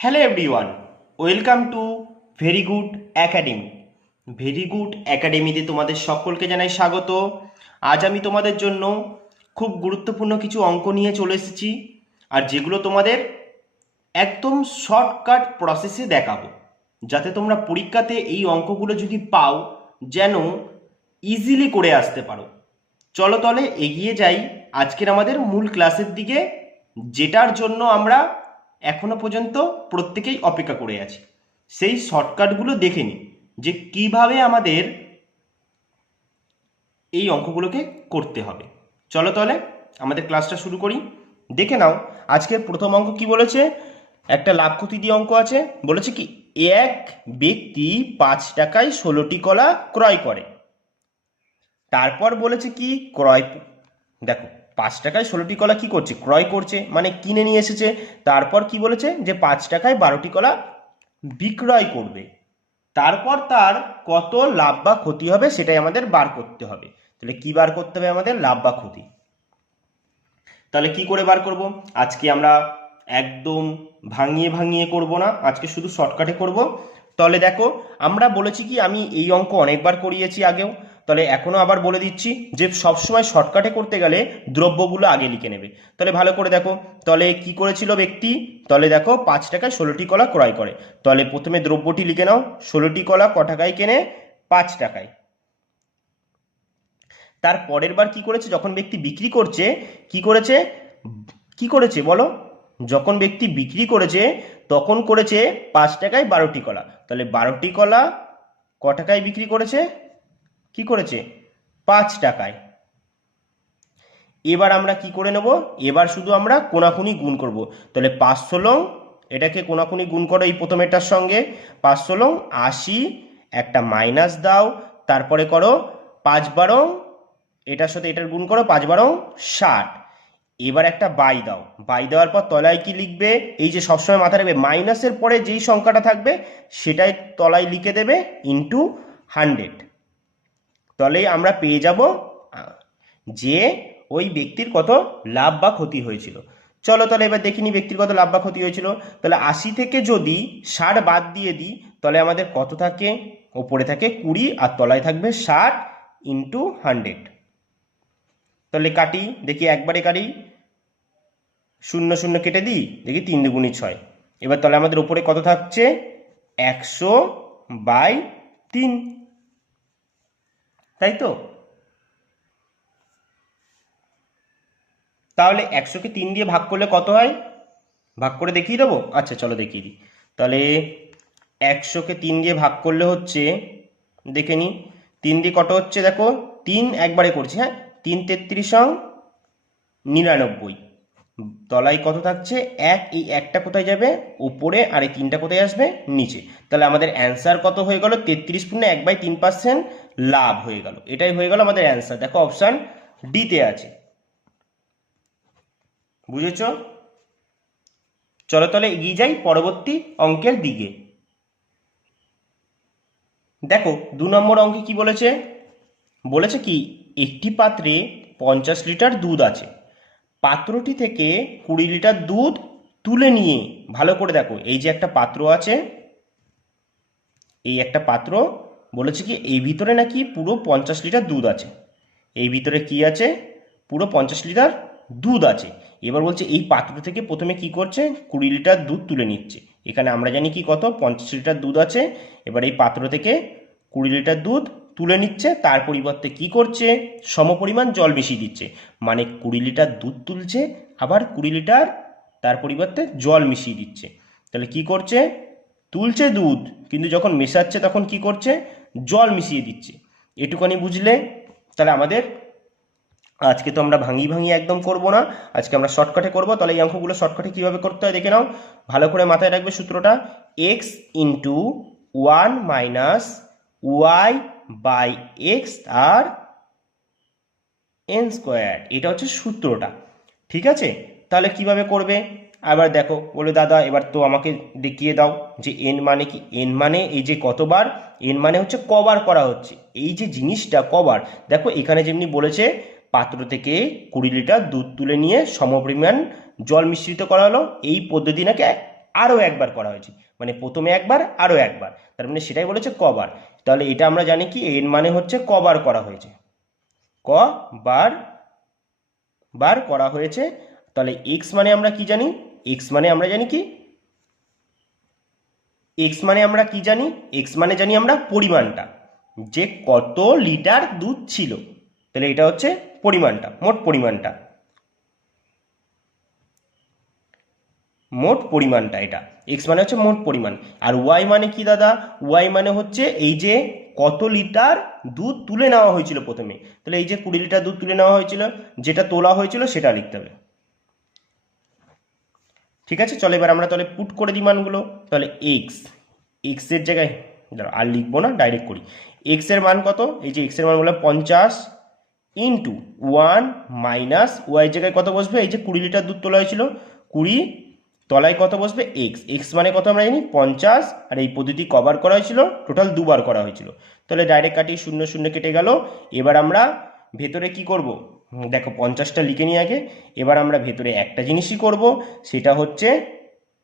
Hello everyone, welcome to very good academy. Very good একাডেমিতে তোমাদের সকলকে জানাই স্বাগত। আজ আমি তোমাদের জন্য খুব গুরুত্বপূর্ণ কিছু অঙ্ক নিয়ে চলে এসেছি, আর যেগুলো তোমাদের একদম শর্টকাট প্রসেসে দেখাবো, যাতে তোমরা পরীক্ষাতে এই অঙ্কগুলো যদি পাও যেন ইজিলি করে আসতে পারো। চলো তাহলে এগিয়ে যাই আজকের আমাদের মূল ক্লাসের দিকে, যেটার জন্য আমরা এখনো পর্যন্ত প্রত্যেকেই অপেক্ষা করে আছি। সেই শর্টকাটগুলো দেখে নিই যে কিভাবে আমাদের এই অঙ্কগুলোকে করতে হবে। চলো তাহলে আমাদের ক্লাসটা শুরু করি। দেখে নাও আজকের প্রথম অঙ্ক কি বলেছে। একটা লাভ ক্ষতি দিয়ে অঙ্ক আছে। বলেছে কি, এক ব্যক্তি 5 টাকায় 16টি কলা ক্রয় করে। তারপর বলেছে কি, ক্রয়, দেখো 5 টাকায় 16টি কলা কি করছে, ক্রয় করছে, মানে কিনে নিয়ে এসেছে। তারপর কি বলেছে যে 5 টাকায় 12টি কলা বিক্রয় করবে। তারপর তার কত লাভ বা ক্ষতি হবে সেটাই আমাদের বার করতে হবে। তাহলে কি বার করতে হবে আমাদের, লাভ বা ক্ষতি। তাহলে কি করে বার করব, আজকে আমরা একদম ভাঙিয়ে ভাঙিয়ে করব না, আজকে শুধু শর্টকাটে করব। তাহলে দেখো, আমরা বলেছি কি, আমি এই অঙ্ক অনেকবার করিয়েছি আগেও, তাহলে এখনো আবার বলে দিচ্ছি যে সবসময় শর্টকাটে করতে গেলে দ্রব্যগুলো আগে লিখে নেবে। তাহলে ভালো করে দেখো, তাহলে কি করেছিল ব্যক্তি, তাহলে দেখো 5 টাকায় 16টি কলা ক্রয় করে। তাহলে প্রথমে দ্রব্যটি লিখে নাও, 16টি কলা ক টাকায় কেনে, 5 টাকায়। তার পরের বার কি করেছে, যখন ব্যক্তি বিক্রি করছে, কি করেছে বলো, যখন ব্যক্তি বিক্রি করেছে তখন করেছে 5 টাকায় 12টি কলা। তাহলে 12টি কলা ক টাকায় বিক্রি করেছে, কি করেছে, 5 টাকায়। এবার আমরা কি করে নেব, এবার শুধু আমরা কোনাকুনি গুণ করব। তাহলে 5 16, এটাকে কোনাকুনি গুণ করো এই প্রথমেরটার সঙ্গে, 5 16 80, একটা মাইনাস দাও, তারপরে করো 5 12, এটার সাথে এটার গুণ করো, 5 12 60। এবার একটা বাই দাও, বাই দেওয়ার পর তলায় কি লিখবে, এই যে সবসময় মাথায় রাখবে মাইনাসের পরে যেই সংখ্যাটা থাকবে সেটাই তলায় লিখে দেবে ইন্টু 100। তাহলে আমরা পেয়ে যাব যে ওই ব্যক্তির কত লাভ বা ক্ষতি হয়েছিল। চলো তাহলে এবার দেখিনি ব্যক্তির কত লাভ বা ক্ষতি হয়েছিল। তাহলে 80 থেকে যদি 60 বাদ দিয়ে দিই তাহলে আমাদের কত থাকে, ওপরে থাকে 20 আর তলায় থাকবে 60 ইন্টু 100। তাহলে কাটি, দেখি একবারে কাটি, 0 0 কেটে দিই, দেখি 3 দুগুণী 6। এবার তাহলে আমাদের উপরে কত থাকছে, 100/3, তাই তো। তাহলে 100কে 3 দিয়ে ভাগ করলে কত হয়, ভাগ করে দেখিয়ে দেবো, আচ্ছা চলো দেখিয়ে দিই। তাহলে 100কে 3 দিয়ে ভাগ করলে হচ্ছে, দেখে নিই 3 দিয়ে কত হচ্ছে, দেখো 3 একবারে করছি, হ্যাঁ 3 33 99, তলায় কত থাকছে 1, এই একটা কোথায় যাবে উপরে, আর এই 3টা কোথায় আসবে নিচে। তাহলে আমাদের অ্যান্সার কত হয়ে গেল, 33.1/3% লাভ হয়ে গেল। এটাই হয়ে গেল আমাদের অ্যান্সার, দেখো অপশান ডিতে আছে। বুঝেছ? চলো তাহলে এগিয়ে যাই পরবর্তী অঙ্কের দিকে। দেখো 2 নম্বর অঙ্কে কি বলেছে, বলেছে কি, একটি পাত্রে 50 লিটার দুধ আছে, পাত্রটি থেকে 20 লিটার দুধ তুলে নিয়ে, ভালো করে দেখো এই যে একটা পাত্র আছে, এই একটা পাত্র, বলেছে কি এই ভিতরে নাকি পুরো 50 লিটার দুধ আছে, এই ভিতরে কি আছে, পুরো 50 লিটার দুধ আছে। এবার বলছে এই পাত্র থেকে প্রথমে কি করছে, 20 লিটার দুধ তুলে নিচ্ছে। এখানে আমরা জানি কি কত, 50 লিটার দুধ আছে। এবার এই পাত্র থেকে 20 লিটার দুধ তুলে নিচ্ছে, তার পরিবর্তে কি করছে, সমপরিমাণ জল মিশিয়ে দিচ্ছে। মানে 20 লিটার দুধ তুলছে, আবার 20 লিটার তার পরিবর্তে জল মিশিয়ে দিচ্ছে। তাহলে কি করছে, তুলছে দুধ, কিন্তু যখন মেশাচ্ছে তখন কি করছে, জল মিশিয়ে দিচ্ছে। এটুখানি বুঝলে। তাহলে আমাদের আজকে তো আমরা ভাঙিয়ে ভাঙিয়ে একদম করব না, আজকে আমরা শর্টকাটে করব। তাহলে এই অঙ্কগুলো শর্টকাটে কীভাবে করতে হয় দেখে নাও, ভালো করে মাথায় রাখবে সূত্রটা, x into 1 minus y by x আর এন স্কোয়ার, এটা হচ্ছে সূত্রটা। ঠিক আছে, তাহলে কিভাবে করবে, আবার দেখো বলে দাদা এবার তো আমাকে দেখিয়ে দাও যে এন মানে কি। এন মানে এই যে কতবার, এন মানে হচ্ছে কবার করা হচ্ছে এই যে জিনিসটা, কবার। দেখো এখানে যেমনি বলেছে পাত্র থেকে 20 লিটার দুধ তুলে নিয়ে সমপরিমাণ জল মিশ্রিত করা হলো, এই পদ্ধতি নাকি আরও একবার করা হয়েছে, মানে প্রথমে একবার আরও একবার, তার মানে সেটাই বলেছে কবার। তাহলে এটা আমরা জানি কি এন মানে হচ্ছে কবার করা হয়েছে, বার বার করা হয়েছে। তাহলে এক্স মানে আমরা কি জানি, এক্স মানে আমরা জানি কি, এক্স মানে আমরা কি জানি, এক্স মানে জানি আমরা পরিমাণটা, যে কত লিটার দুধ ছিল। তাহলে এটা হচ্ছে পরিমাণটা, মোট পরিমাণটা, মোট পরিমাণটা এটা। এক্স মানে হচ্ছে মোট পরিমাণ। আর ওয়াই মানে কি দাদা, ওয়াই মানে হচ্ছে এই যে কত লিটার দুধ তুলে নেওয়া হয়েছিল প্রথমে। তাহলে এই যে 20 লিটার দুধ তুলে নেওয়া হয়েছিল, যেটা তোলা হয়েছিল সেটা লিখতে হবে। ঠিক আছে, চলো এবার আমরা তাহলে পুট করে দিই মানগুলো। তাহলে এক্স, এক্সের জায়গায় দাঁড়া আর লিখবো না, ডাইরেক্ট করি। এক্সের মান কত, এই যে এক্সের মান বললাম 50 ইন্টু 1 মাইনাস ওয়াইয়ের জায়গায় কত বসবে, এই যে 20 লিটার দুধ তোলা হয়েছিল, 20 তলায় কত বসবে এক্স, এক্স মানে কত আমরা জানি 50, আর এই পদ্ধতি কবার করা হয়েছিল, টোটাল দুবার করা হয়েছিল। তাহলে ডাইরেক্ট কাটি, শূন্য শূন্য কেটে গেল। এবার আমরা ভেতরে কি করব, দেখো 50টা লিখে নিই আগে। এবার আমরা ভেতরে একটা জিনিসই করব, সেটা হচ্ছে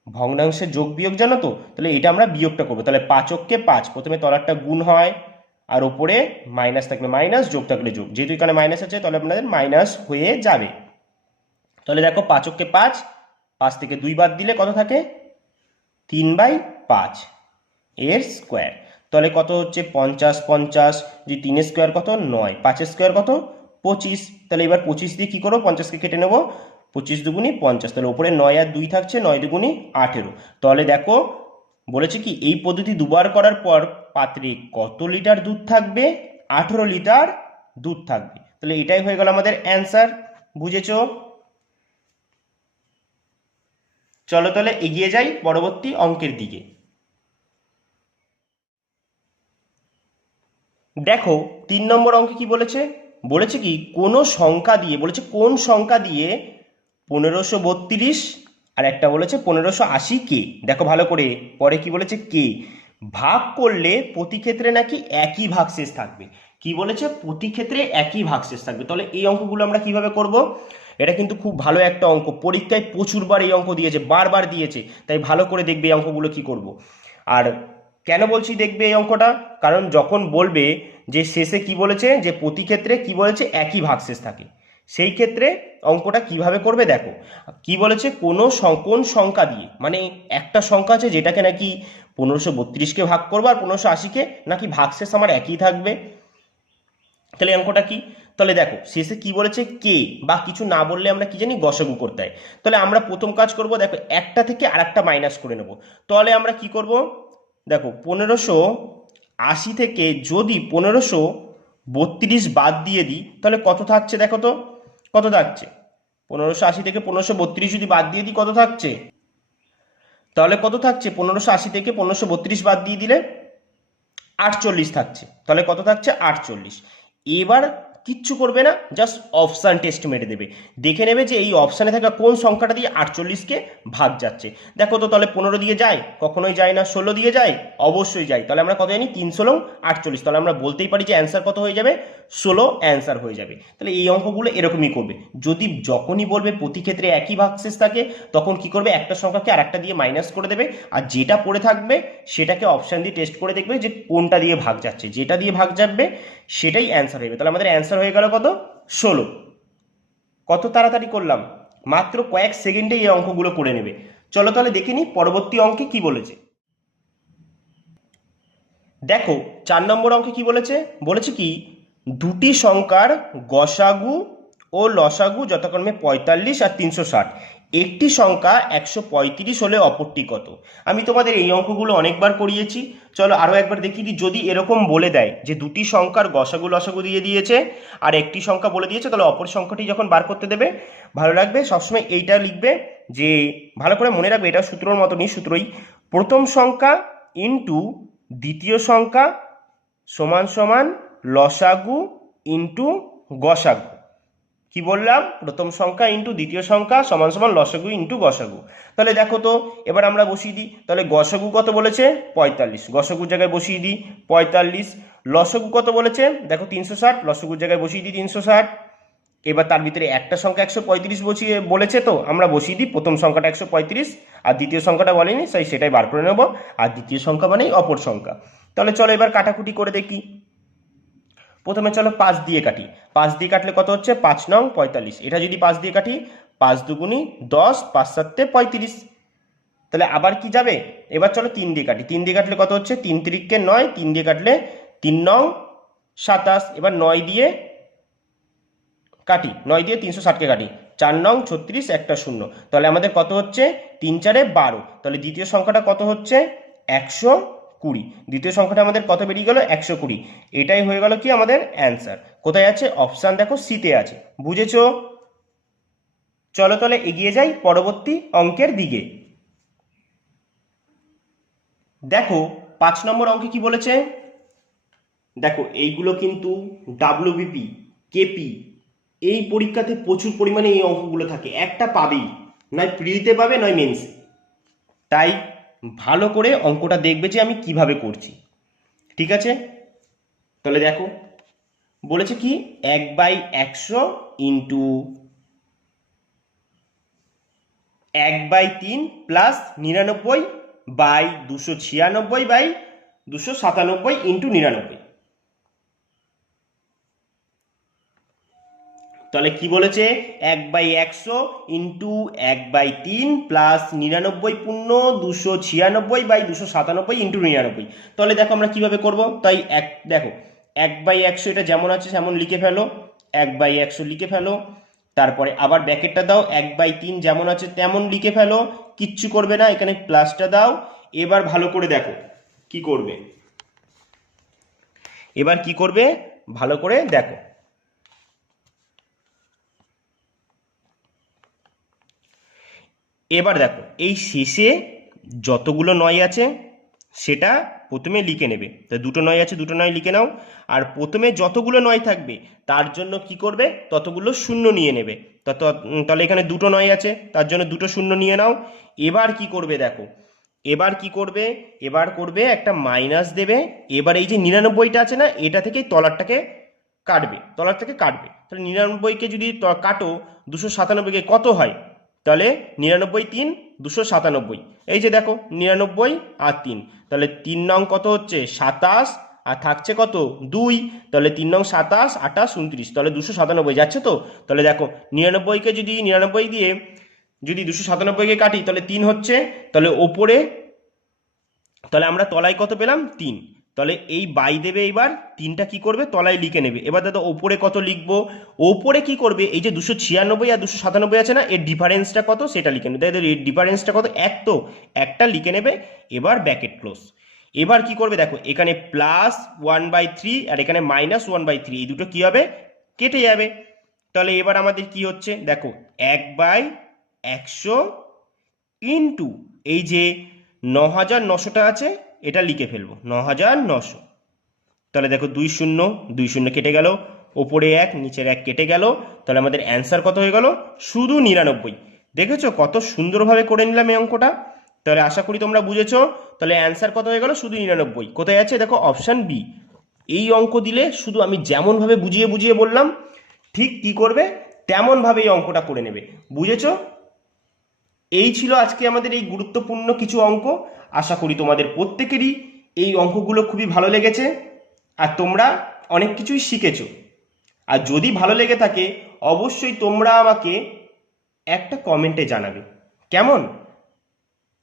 ভগ্নাংশের যোগ বিয়োগ, জানো তো। তাহলে এটা আমরা বিয়োগটা করবো। তাহলে 5 × 5, প্রথমে তলারটা গুণ হয়, আর ওপরে মাইনাস থাকলে মাইনাস, যোগ থাকলে যোগ, যেহেতু এখানে মাইনাস আছে তাহলে আপনাদের মাইনাস হয়ে যাবে। তাহলে দেখো 5 × 5, 5 থেকে 2 বাদ দিলে কত থাকে, 3/5 এর স্কোয়ার। তাহলে কত হচ্ছে 50 50, যে 3 এর স্কোয়ার কত 9, 5 এর স্কোয়ার কত 25। তাহলে এবার 25 দিয়ে কি করবো, 50কে কেটে নেবো, 25 দুগুণি 50, তাহলে উপরে 9 আর 2 থাকছে, 9 দুগুণি 18। তাহলে দেখো বলেছে কি এই পদ্ধতি দুবার করার পর পাত্রে কত লিটার দুধ থাকবে, 18 লিটার দুধ থাকবে। তাহলে এটাই হয়ে গেল আমাদের অ্যান্সার। বুঝেছো? চলো তাহলে এগিয়ে যাই পরবর্তী অঙ্কের দিকে। দেখো 3 নম্বর অঙ্কে কি বলেছে, বলেছে কি কোনো সংখ্যা দিয়ে, বলেছে কোন সংখ্যা দিয়ে 1532 আর একটা বলেছে 1580 কে, দেখো ভালো করে, পরে কি বলেছে কে ভাগ করলে প্রতি ক্ষেত্রে নাকি একই ভাগশেষ থাকবে। কি বলেছে, প্রতি ক্ষেত্রে একই ভাগশেষ থাকবে। তাহলে এই অঙ্কগুলো আমরা কিভাবে করব, এটা কিন্তু খুব ভালো একটা অঙ্ক, পরীক্ষায় প্রচুরবার এই অঙ্ক দিয়েছে, বারবার দিয়েছে, তাই ভালো করে দেখবে এই অঙ্কগুলো কি করব। আর কেন বলছি দেখবে এই অঙ্কটা, কারণ যখন বলবে যে শেষে কি বলেছে, যে প্রতি ক্ষেত্রে কি বলেছে একই ভাগশেষ থাকে, সেই ক্ষেত্রে অঙ্কটা কিভাবে করবে দেখো। কি বলেছে, কোন সংখ্যা দিয়ে, মানে একটা সংখ্যা আছে যেটাকে নাকি 1532কে ভাগ করবো আর 1580কে, নাকি ভাগশেষ আমার একই থাকবে। তাহলে অঙ্কটা কি, তাহলে দেখো শেষে কি বলেছে কে, বা কিছু না বললে আমরা কি জানি গসাগু করতে হয়। তাহলে আমরা প্রথম কাজ করব, দেখো একটা থেকে আরেকটা মাইনাস করে নেব। তাহলে আমরা কি করব, দেখো 1580 থেকে যদি 1532 বাদ দিয়ে দিই তাহলে কত থাকছে, দেখো তো কত থাকছে, 1580 থেকে 1532 যদি বাদ দিয়ে দিই কত থাকছে, তাহলে কত থাকছে 1580 থেকে 1532 বাদ দিয়ে দিলে 48 থাকছে। তাহলে কত থাকছে 48। এবার কিচ্ছু করবে না, জাস্ট অপশান টেস্ট মেরে দেবে, দেখে নেবে যে এই অপশানে থাকা কোন সংখ্যাটা দিয়ে 48কে ভাগ যাচ্ছে। দেখো তো তাহলে 15 দিয়ে যায়, কখনোই যায় না। 16 দিয়ে যায়, অবশ্যই যায়। তাহলে আমরা কত জানি 316, তাহলে আমরা বলতেই পারি যে অ্যান্সার কত হয়ে যাবে, 16 অ্যান্সার হয়ে যাবে। তাহলে এই অঙ্কগুলো এরকমই করবে, যদি যখনই বলবে প্রতি ক্ষেত্রে একই ভাগশেষ থাকে তখন কি করবে, একটা সংখ্যাকে আর একটা দিয়ে মাইনাস করে দেবে, আর যেটা পড়ে থাকবে সেটাকে অপশান দিয়ে টেস্ট করে দেখবে যে কোনটা দিয়ে ভাগ যাচ্ছে, যেটা দিয়ে ভাগ যাবে সেটাই অ্যান্সার হবে। তাহলে আমাদের অ্যান্সার হয়ে গেল কত, 16। কত তাড়াতাড়ি করলাম, মাত্র কয়েক সেকেন্ডে এই অঙ্কগুলো করে নেবে। চলো তাহলে দেখে নিই পরবর্তী অঙ্কে কি বলেছে। দেখো 4 নম্বর অঙ্কে কি বলেছে, বলেছে কি দুটি সংখ্যার গসাগু ও লসাগু যথাক্রমে 45 আর 360, একটি সংখ্যা 135 হলে অপরটি কত। আমি তোমাদের এই অঙ্কগুলো অনেকবার করিয়েছি, চলো আরও একবার দেখিয়ে দিই। যদি এরকম বলে দেয় যে দুটি সংখ্যার গসাগু লসাগু দিয়ে দিয়েছে আর একটি সংখ্যা বলে দিয়েছে, তাহলে অপর সংখ্যাটি যখন বার করতে দেবে ভালো রাখবে, সবসময় এইটা লিখবে, যে ভালো করে মনে রাখবে, এটা সূত্রর মতনই, সূত্রই প্রথম সংখ্যা ইন্টু দ্বিতীয় সংখ্যা সমান সমান লসাগু ইন্টু গসাগু। কি বললাম, প্রথম সংখ্যা ইন্টু দ্বিতীয় সংখ্যা সমান সমান লসাগু ইন্টু গসাগু। তাহলে দেখো তো এবার আমরা বসিয়ে দিই। তাহলে গসাগু কত বলেছে 45, গসাগুর জায়গায় বসিয়ে দিই 45। লসাগু কত বলেছে দেখো 360, লসাগুর জায়গায় বসিয়ে দিই 360। এবার তার ভিতরে একটা সংখ্যা 135 বসিয়ে বলেছে, তো আমরা বসিয়ে দিই প্রথম সংখ্যাটা 135 আর দ্বিতীয় সংখ্যাটা বলেনি, সেটাই বার করে নেব। আর দ্বিতীয় সংখ্যা মানেই অপর সংখ্যা। তাহলে চলো এবার কাটাকুটি করে দেখি। প্রথমে চলো 5 দিয়ে কাটি। 5 দিয়ে কাটলে কত হচ্ছে? 5 নং 45। এটা যদি 5 দিয়ে কাটি, 5 দুগুণি 10, 5 সাতে 35। তাহলে আবার কি যাবে? এবার চলো 3 দিয়ে কাটি। 3 দিয়ে কাটলে কত হচ্ছে? 3 তিরিকে 9, 3 দিয়ে কাটলে 3 নং 27। এবার 9 দিয়ে কাটি, 9 দিয়ে 360কে কাটি, 4 নং 36, একটা শূন্য। তাহলে আমাদের কত হচ্ছে? 3 4-এ 12। তাহলে দ্বিতীয় সংখ্যাটা কত হচ্ছে? 120। দ্বিতীয় সংখ্যাটা আমাদের কত বেরিয়ে গেল? 120। এটাই হয়ে গেল কি আমাদের অ্যান্সার। কোথায় আছে? অপশান দেখো সিতে আছে। বুঝেছো? চলো তাহলে এগিয়ে যাই পরবর্তী অঙ্কের দিকে। দেখো 5 নম্বর অঙ্কে কি বলেছে। দেখো এইগুলো কিন্তু ডাব্লিউবিপি, কেপি এই পরীক্ষাতে প্রচুর পরিমাণে এই অঙ্কগুলো থাকে, একটা পাবেই, নয় প্রিলিতে পাবে নয় মেন্স। তাই ভালো করে অঙ্কটা দেখবে যে আমি কিভাবে করছি, ঠিক আছে? তাহলে দেখো বলেছে কি 1/100 ইন্টু 1/3 প্লাস 99/296/297 ইন্টু 99। তাহলে কি বলেছে? 1/100 ইন্টু 1/3 প্লাস 99 পূর্ণ 296/297 ইন্টু 99। তাহলে দেখো আমরা কিভাবে করব। তাই দেখো 1/100 এটা যেমন আছে সেমন লিখে ফেলো, 1/100 লিখে ফেলো। তারপরে আবার ব্র্যাকেটটা দাও, 1/3 যেমন আছে তেমন লিখে ফেলো, কিচ্ছু করবে না, এখানে প্লাসটা দাও। এবার ভালো করে দেখো কি করবে। এবার কি করবে ভালো করে দেখো। এবার দেখো এই শেষে যতগুলো নয় আছে সেটা প্রথমে লিখে নেবে। তো দুটো নয় আছে, দুটো নয় লিখে নাও। আর প্রথমে যতগুলো নয় থাকবে তার জন্য কি করবে? ততগুলো শূন্য নিয়ে নেবে। তাহলে এখানে দুটো নয় আছে, তার জন্য দুটো শূন্য নিয়ে নাও। এবার কি করবে দেখো, এবার কি করবে? এবার করবে একটা মাইনাস দেবে। এবার এই যে 99টা আছে না, এটা থেকে তলারটাকে কাটবে, তলার থেকে কাটবে। তাহলে 99কে যদি কাটো 297কে কত হয়? তাহলে 99 3 297। এই যে দেখো 99 আর 3, তাহলে 3 নং কত হচ্ছে? 27, আর থাকছে কত? 2। তাহলে 3 নং 27, 28, 29, তাহলে 297 যাচ্ছে তো। তাহলে দেখো 99কে যদি 99 দিয়ে যদি 297কে কাটি তাহলে 3 হচ্ছে। তাহলে ওপরে, তাহলে আমরা তলায় কত পেলাম? 3। তাহলে এই বাই দেবে, এবার 3টা কি করবে? তলায় লিখে নেবে। এবার দাদা ওপরে কত লিখবো? ওপরে কি করবে? এই যে 296 আর 297 আছে না, এর ডিফারেন্সটা কত সেটা লিখে নেবে। তাই এর ডিফারেন্সটা কত? 1, তো একটা লিখে নেবে। এবার ব্র্যাকেট ক্লোজ। এবার কি করবে দেখো, এখানে প্লাস 1/3 আর এখানে মাইনাস 1/3, এই দুটো কি হবে? কেটে যাবে। তাহলে এবার আমাদের কি হচ্ছে দেখো, 1/100 ইন্টু এই যে 9900টা আছে এটা লিখে ফেলবো, 9900। তাহলে দেখো 2 শূন্য 2 শূন্য কেটে গেল, ওপরে 1 নিচের 1 কেটে গেল। তাহলে আমাদের অ্যান্সার কত হয়ে গেল? শুধু 99। দেখেছো কত সুন্দরভাবে করে নিলাম এই অঙ্কটা। তাহলে আশা করি তোমরা বুঝেছো। তাহলে অ্যান্সার কত হয়ে গেল? শুধু 99। কোথায় আছে দেখো? Option B. এই অঙ্ক দিলে শুধু আমি যেমনভাবে বুঝিয়ে বুঝিয়ে বললাম, ঠিক কি করবে তেমনভাবে এই অঙ্কটা করে নেবে। বুঝেছো? এই ছিল আজকে আমাদের এই গুরুত্বপূর্ণ কিছু অঙ্ক। আশা করি তোমাদের প্রত্যেকেরই এই অঙ্কগুলো খুবই ভালো লেগেছে আর তোমরা অনেক কিছুই শিখেছো। আর যদি ভালো লেগে থাকে অবশ্যই তোমরা আমাকে একটা কমেন্টে জানাবে। কেমন?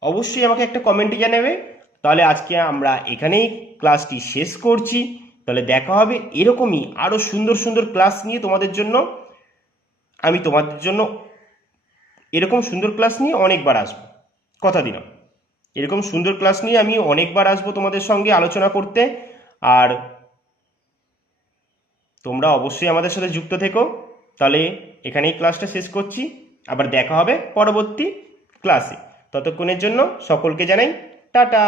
অবশ্যই আমাকে একটা কমেন্টে জানাবে। তাহলে আজকে আমরা এখানেই ক্লাসটি শেষ করছি। তাহলে দেখা হবে এরকমই আরও সুন্দর সুন্দর ক্লাস নিয়ে তোমাদের জন্য। আমি তোমাদের জন্য এরকম সুন্দর ক্লাস নিয়ে অনেকবার আসবো, কথা দিলাম। এরকম সুন্দর ক্লাস নিয়ে আমি অনেকবার আসবো তোমাদের সঙ্গে আলোচনা করতে। আর তোমরা অবশ্যই আমাদের সাথে যুক্ত থেকো। তাহলে এখানেই ক্লাসটা শেষ করছি, আবার দেখা হবে পরবর্তী ক্লাসে। ততক্ষণের জন্য সকলকে জানাই টাটা।